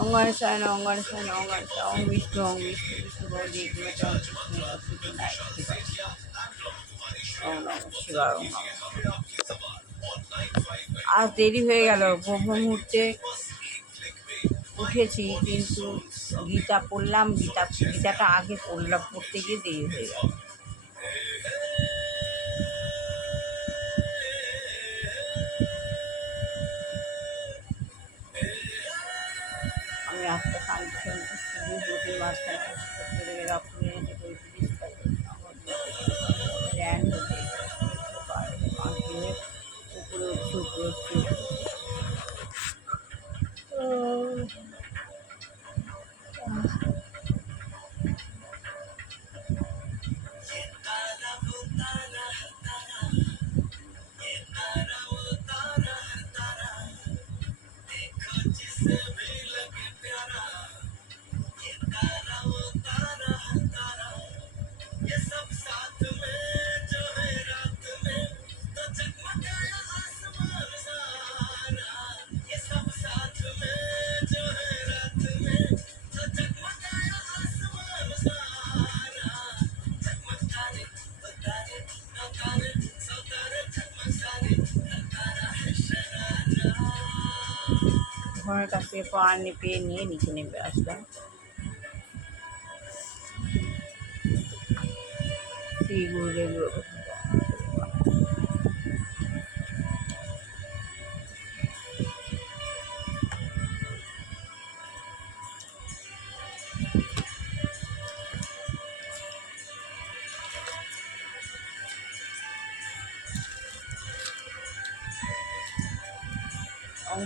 অঙ্গনেশ্বর অঙ্গনেশ্বর অঙ্গনেশ্বর ওম বিষ্ণু বিষ্ণু গৌরী কৃষ্ণ বিনায়ক ওম নম শিবায় ওম নম। আজ দেরি হয়ে গেল, ব্রহ্ম মুহূর্তে উঠেছি, কিন্তু গীতা পড়লাম, গীতাটা আগে পড়তে গিয়ে দেরি হয়ে গেল। আমি আত্মা শান্তি সন্তুষ্টি দুর্গতির মাঝখানে করতে গেলে রক্ত জ্ঞান হতে উপরে উঠছে উপরে উঠছে। ঘরের কাছ থেকে পান পেয়ে নিয়ে নিচে নেমে আসলাম। শ্রী গুরুদেব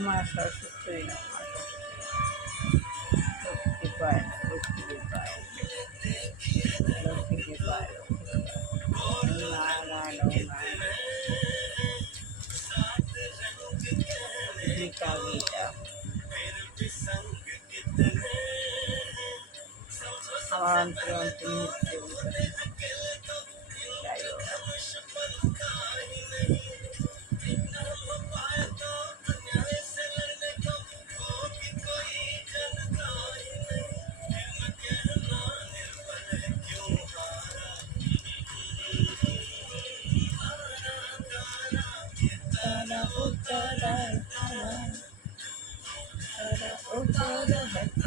মা সরস্বতী লক্ষ্মী পায় লক্ষ্মী পায় লক্ষ্মী পায় নারায়ণ গীতা গীতা আমার অন্তরে অন্তর্নিহিত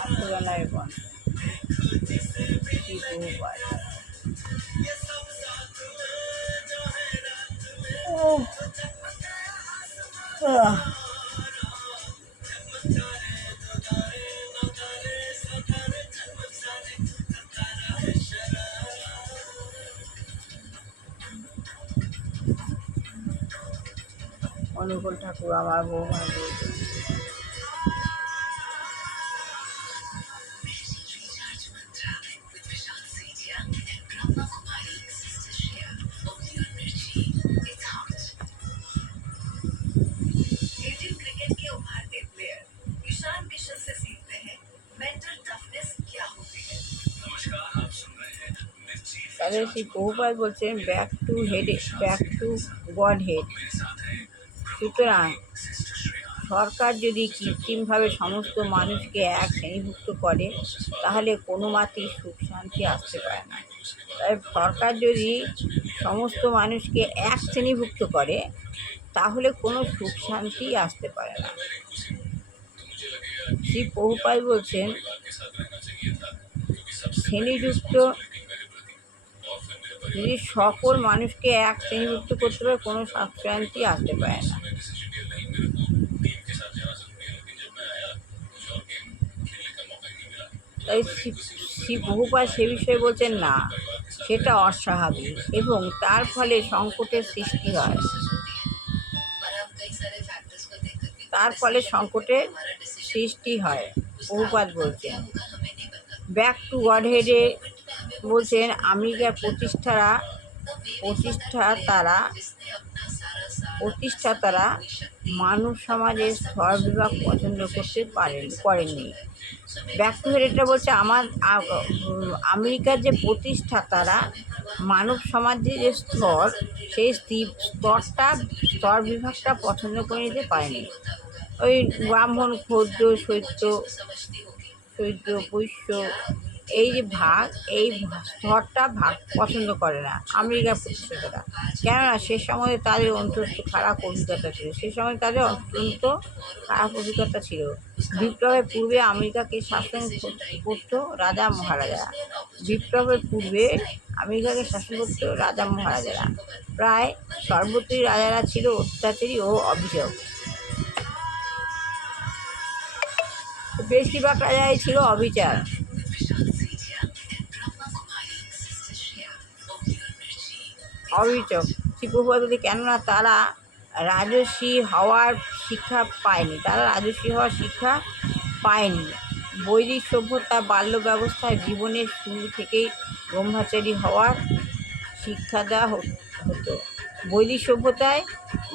আত্মবেলায় বন অনুকূল ঠাকুর আমার বৌমা তাদের শ্রী প্রভুপাদ বলছেন ব্যাক টু গড হেড। সুতরাং সরকার যদি কৃত্রিমভাবে সমস্ত মানুষকে এক শ্রেণীভুক্ত করে তাহলে কোনো মাত্রই সুখ শান্তি আসতে পারে না। তাই সরকার যদি সমস্ত মানুষকে এক শ্রেণীভুক্ত করে তাহলে কোনো সুখ শান্তি আসতে পারে না। শ্রী প্রভুপাদ বলছেন শ্রেণীযুক্ত যদি সকল মানুষকে এক শ্রেণীভুক্ত করতে পারে কোনো সুখ শান্তি আসতে পারে না। তাই শ্রী প্রভুপাদ সে বিষয়ে বলছেন না, সেটা অস্বাভাবিক এবং তার ফলে সংকটের সৃষ্টি হয়। প্রভুপাদ বলছেন ব্যাক টু গড হেডে বলছেন আমেরিকার প্রতিষ্ঠাতারা মানব সমাজের স্তর বিভাগ পছন্দ করেননি। ব্যাক টু হেরিটেজটা বলছে আমেরিকার যে প্রতিষ্ঠাতারা মানব সমাজের যে স্তর, সেই স্তর বিভাগটা পছন্দ করে নিতে পারেনি। ওই ব্রাহ্মণ, ক্ষুদ্র, শৈত্য, বৈশ্য, এই যে ভাগ, এই স্তরটা ভাগ পছন্দ করে না আমেরিকার প্রতিষ্ঠাতারা। কেননা সে সময় তাদের অত্যন্ত খারাপ অভিজ্ঞতা ছিল, সে সময় তাদের অত্যন্ত খারাপ অভিজ্ঞতা ছিল। বিপ্লবের পূর্বে আমেরিকাকে শাসন করত রাজা মহারাজারা। বিপ্লবের পূর্বে আমেরিকাকে শাসন করত রাজা মহারাজারা। প্রায় সর্বত্রই রাজারা ছিল অত্যাচারী ও অভিযোগ। বেশিরভাগ রাজাই ছিল অবিচার। শিল্পবাদ বলতে, কেননা তারা রাজস্বী হওয়ার শিক্ষা পায়নি। বৈদিক সভ্যতা বাল্য ব্যবস্থায় জীবনের শুরু থেকেই ব্রহ্মচারী হওয়ার শিক্ষা দেওয়া হতো। বৈদিক সভ্যতায়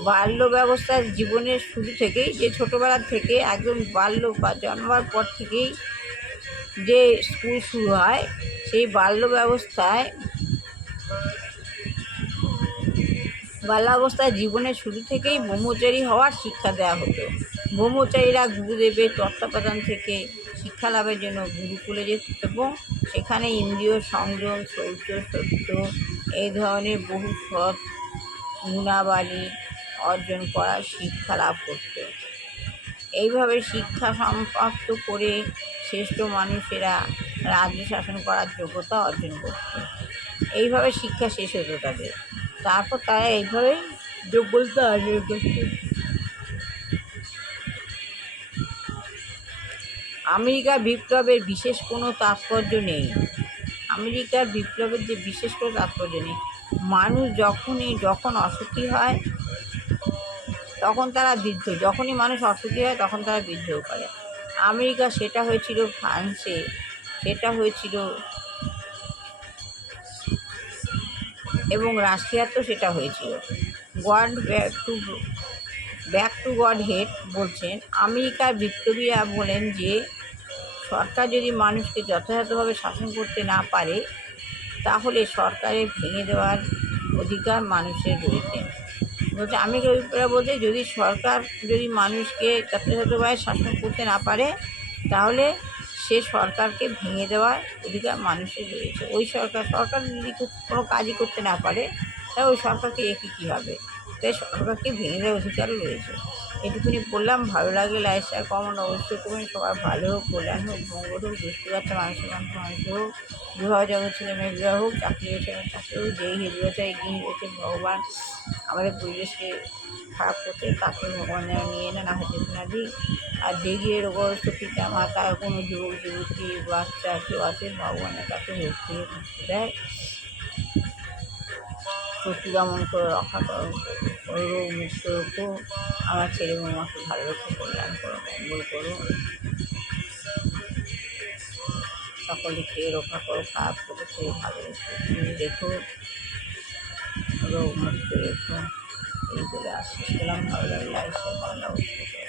বাল্য ব্যবস্থায় জীবনের শুরু থেকেই, যে ছোটোবেলা থেকে একদম বাল্য বা জন্মার পর থেকেই যে স্কুল শুরু হয়, সেই বাল্যাবস্থায় জীবনের শুরু থেকেই ব্রহ্মচারী হওয়ার শিক্ষা দেওয়া হতো। ব্রহ্মচারীরা গুরুদেবের তত্ত্বাবধান থেকে শিক্ষা লাভের জন্য গুরুকুলে যেত এবং সেখানে ইন্দ্রিয় সংযম, শৌচ, সত্য, এই ধরনের বহু সৎ গুণাবলী অর্জন করার শিক্ষা লাভ করত। এইভাবে শিক্ষা সমাপ্ত করে শ্রেষ্ঠ মানুষেরা রাজ্য শাসন করার যোগ্যতা অর্জন করত। এইভাবে শিক্ষা শেষ হতো তাদের, তারপর তারা এইভাবেই যোগ্যতা অর্জন করত। আমেরিকার বিপ্লবের বিশেষ কোনো তাৎপর্য নেই। আমেরিকার বিপ্লবের যে বিশেষ কোনো তাৎপর্য নেই। মানুষ যখন অসুখী হয় তখন তারা যখনই মানুষ অসুখী হয় তখন তারা বিদ্রোহ করে। আমেরিকা সেটা হয়েছিল, ফ্রান্সে সেটা হয়েছিল, এবং রাশিয়াতেও সেটা হয়েছিল। ব্যাক টু গড হেড বলছেন, আমেরিকার বিপ্লবীরা বলেন যে সরকার যদি মানুষকে যথাযথভাবে শাসন করতে না পারে, তাহলে সরকারের ভেঙে দেওয়ার অধিকার মানুষের রয়েছে। বলছে আমেরিকার বিপ্লবীরা বলছে, সরকার যদি মানুষকে যথাযথভাবে শাসন করতে না পারে, তাহলে সে সরকারকে ভেঙে দেওয়ার অধিকার মানুষের রয়েছে। ওই সরকার যদি কোনো কাজই করতে না পারে, তাহলে ওই সরকারকে কী হবে? তাই সরকারকে ভেঙে দেওয়ার অধিকারও রয়েছে। এটুকুনি বললাম। ভালো লাগলে লাইক, শেয়ার, কমেন্ট অবশ্যই করবেন। সবার ভালো হোক, কল্যাণ হোক, মঙ্গল হোক, দুষ্টু বাচ্চা মানুষ হোক, বিবাহ জগৎ ছেলে মেয়ে বিবাহ হোক, চাকরি হয়েছে চাকরি হোক, যেই হেরিয়েছে এগিয়ে হয়েছে। ভগবান আমাদের পরিবেশকে খারাপ করতে, তাকে ভগবান যেন নিয়ে না হতে না দিই। আর যে গিয়ে রোগগ্রস্ত পিতা মাতা, কোনো যুবক যুবতী, বাচ্চা কেউ আছে, ভগবানের কাছে রোগ থেকে মুক্তি দেয়। শত্রু দমন করে রক্ষা করো, রোগ মুক্ত রেখো। আমার ছেলে বৌমাকে ভালো রেখো, কল্যাণ করো, মঙ্গল করো। সকলকে রক্ষা করো, খারাপ থেকে ভালো রেখো, রোগ মুক্ত রেখো। এই বলে আশীষ পেলাম। ভালো লাগলে লাইক, শেয়ার, কমেন্ট অবশ্যই।